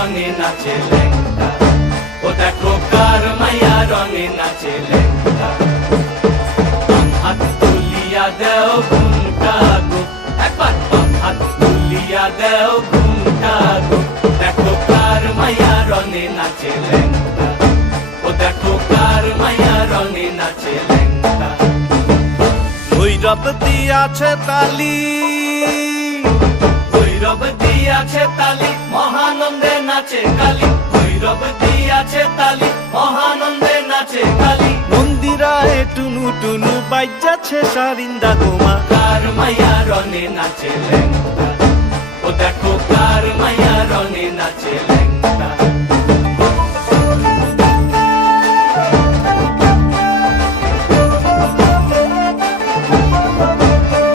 রঙে নাচে ল্যাংটা, ও দেখো কার মাইয়া রঙে নাচে ল্যাংটা। হাত তুলিয়া দেও ঘুমটা গো, একবার হাত তুলিয়া দেও ঘুমটা গো, দেখো কার মাইয়া রঙে নাচে ল্যাংটা, ও দেখো কার মাইয়া রঙে নাচে ল্যাংটা। ভৈরব দিয়াছে তালি, ভৈরব দিয়াছে তালি, মহানন্দে নাচে কালী, ভৈরব দিয়াছে তালি, মহানন্দে নাচে কালী। মন্দিরায় টুনু টুনু বাজ্যাছে সারিন্দা গোমা, কার মাইয়া রঙে নাচে ল্যাংটা, ও দেখো কার মাইয়া রঙে নাচে ল্যাংটা।